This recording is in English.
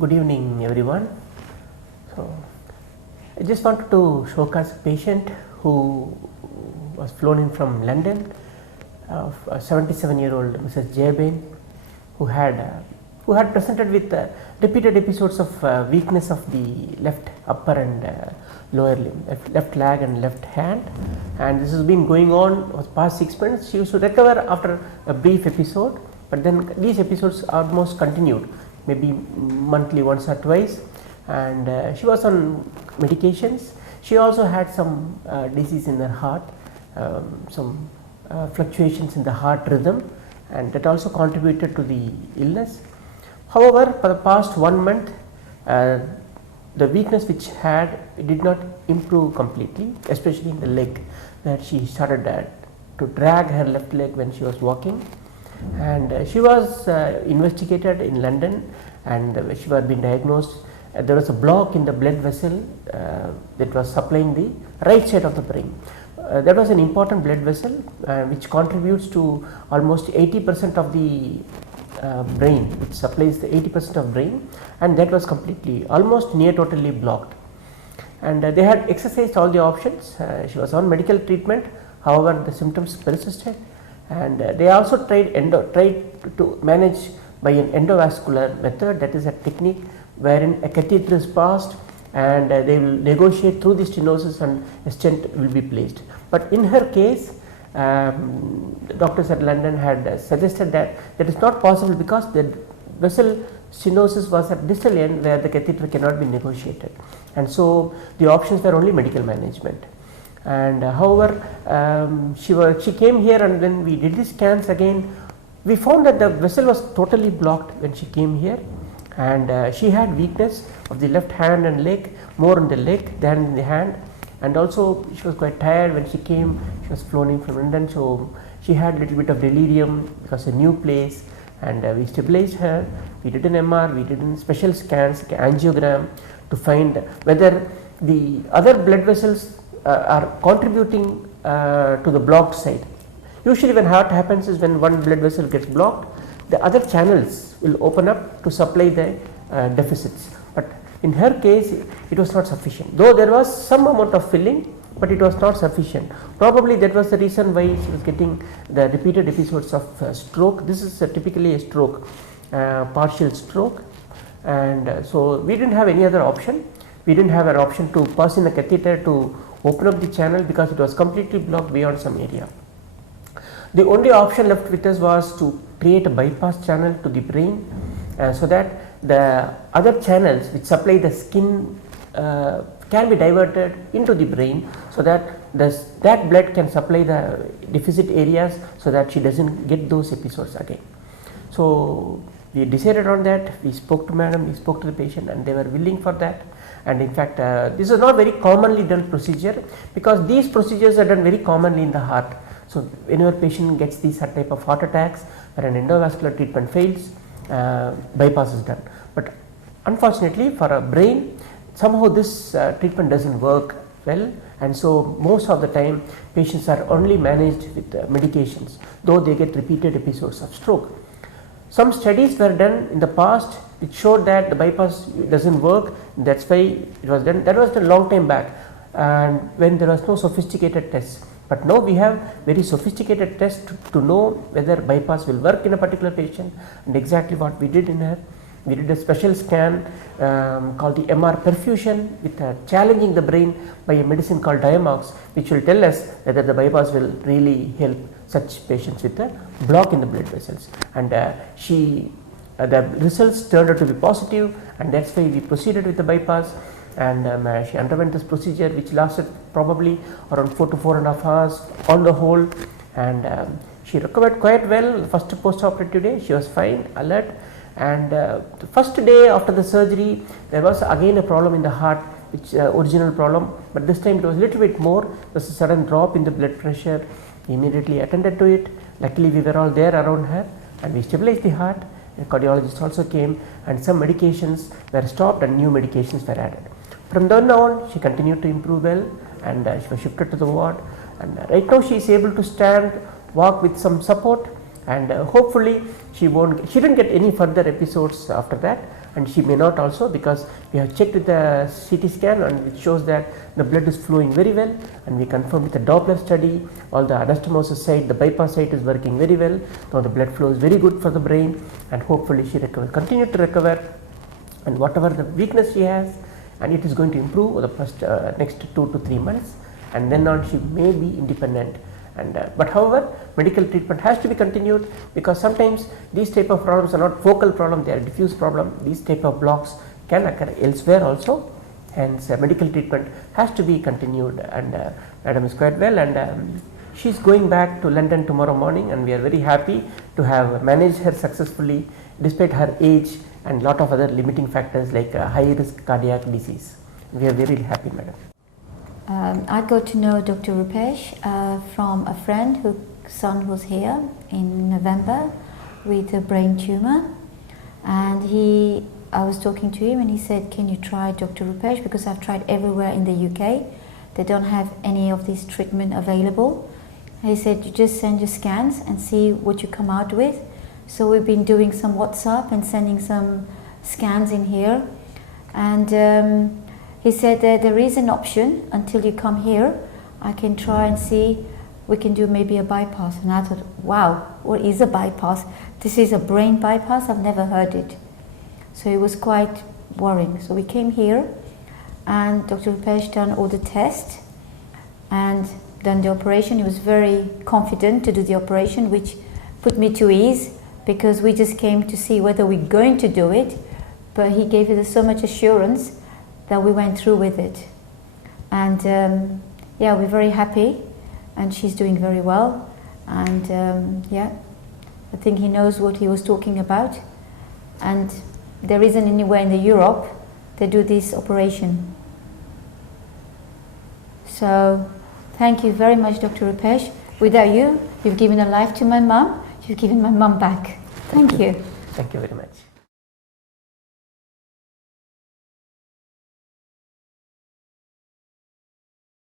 Good evening, everyone. So, I just wanted to showcase a patient who was flown in from London, a 77-year-old Mrs. Jaben, who had presented with repeated episodes of weakness of the left upper and lower limb, left leg and left hand, and this has been going on for the past 6 months. She used to recover after a brief episode, but then these episodes almost continued, maybe monthly once or twice, and she was on medications. She also had some disease in her heart, some fluctuations in the heart rhythm, and that also contributed to the illness. However, for the past 1 month, the weakness which had, it did not improve completely, especially in the leg, where she started to drag her left leg when she was walking, and she was investigated in London, and she was being diagnosed. There was a block in the blood vessel that was supplying the right side of the brain. That was an important blood vessel which contributes to almost 80% of the brain, which supplies the 80% of brain, and that was completely, almost near totally blocked. And they had exercised all the options. She was on medical treatment, however the symptoms persisted, and they also tried to manage by an endovascular method, that is a technique wherein a catheter is passed and they will negotiate through the stenosis and a stent will be placed. But in her case, doctors at London had suggested that is not possible because the vessel stenosis was at distal end where the catheter cannot be negotiated, and so the options were only medical management. And however, she came here, and when we did the scans again, we found that the vessel was totally blocked when she came here, and she had weakness of the left hand and leg, more in the leg than in the hand, and also she was quite tired when she came. She was flown in from London, so she had a little bit of delirium because a new place, and we stabilized her. We did an MR, we did special scans, angiogram, to find whether the other blood vessels are contributing to the blocked side. Usually when heart happens is when one blood vessel gets blocked, the other channels will open up to supply the deficits. But in her case, it was not sufficient, though there was some amount of filling, but it was not sufficient. Probably that was the reason why she was getting the repeated episodes of stroke. This is typically a stroke, partial stroke, and so we didn't have any other option. We didn't have an option to pass in a catheter to open up the channel because it was completely blocked beyond some area. The only option left with us was to create a bypass channel to the brain, so that the other channels which supply the skin can be diverted into the brain, so that that blood can supply the deficit areas, so that she doesn't get those episodes again. So we decided on that. We spoke to madam, we spoke to the patient, and they were willing for that. And in fact, this is not very commonly done procedure, because these procedures are done very commonly in the heart. So whenever patient gets these type of heart attacks where an endovascular treatment fails, bypass is done. But unfortunately for a brain, somehow this treatment doesn't work well, and so most of the time patients are only managed with medications, though they get repeated episodes of stroke. Some studies were done in the past which showed that the bypass doesn't work. That's why it was done. That was a long time back, and when there was no sophisticated tests. But now we have very sophisticated tests to know whether bypass will work in a particular patient, and exactly what we did in her. We did a special scan called the MR perfusion, with challenging the brain by a medicine called Diamox, which will tell us whether the bypass will really help such patients with a block in the blood vessels. And the results turned out to be positive, and that's why we proceeded with the bypass. And she underwent this procedure, which lasted probably around 4 to 4.5 hours on the whole, and she recovered quite well. The first post-operative day she was fine, alert, and the first day after the surgery there was again a problem in the heart, which original problem, but this time it was a little bit more. There was a sudden drop in the blood pressure. We immediately attended to it. Luckily we were all there around her, and we stabilized the heart. A cardiologist also came, and some medications were stopped and new medications were added. From then on, she continued to improve well, and she was shifted to the ward, and right now she is able to stand, walk with some support, and hopefully she didn't get any further episodes after that, and she may not also, because we have checked with the CT scan and it shows that the blood is flowing very well, and we confirmed with the Doppler study all the anastomosis site, the bypass site is working very well. Now the blood flow is very good for the brain, and hopefully she continue to recover, and whatever the weakness she has, and it is going to improve over the first next 2 to 3 months, and then on she may be independent. And but however, medical treatment has to be continued, because sometimes these type of problems are not focal problem, they are diffuse problem. These type of blocks can occur elsewhere also, hence medical treatment has to be continued. And madam is quite well, and she is going back to London tomorrow morning, and we are very happy to have managed her successfully despite her age and lot of other limiting factors like high risk cardiac disease. We are very happy, madam. I got to know Dr. Rupesh from a friend whose son was here in November with a brain tumor, and I was talking to him and he said, can you try Dr. Rupesh, because I've tried everywhere in the UK, they don't have any of this treatment available. He said, you just send your scans and see what you come out with. So we've been doing some WhatsApp and sending some scans in here, and he said that there is an option until you come here, I can try and see, we can do maybe a bypass. And I thought, wow, what is a bypass? This is a brain bypass, I've never heard it. So it was quite worrying. So we came here and Dr. Rupesh done all the tests and done the operation. He was very confident to do the operation, which put me to ease, because we just came to see whether we're going to do it, but he gave us so much assurance that we went through with it. And yeah, we're very happy, and she's doing very well, and yeah, I think he knows what he was talking about, and there isn't anywhere in the Europe they do this operation. So thank you very much, Dr. Rupesh. Without you, you've given a life to my mum, you've given my mum back. Thank you. Thank you very much.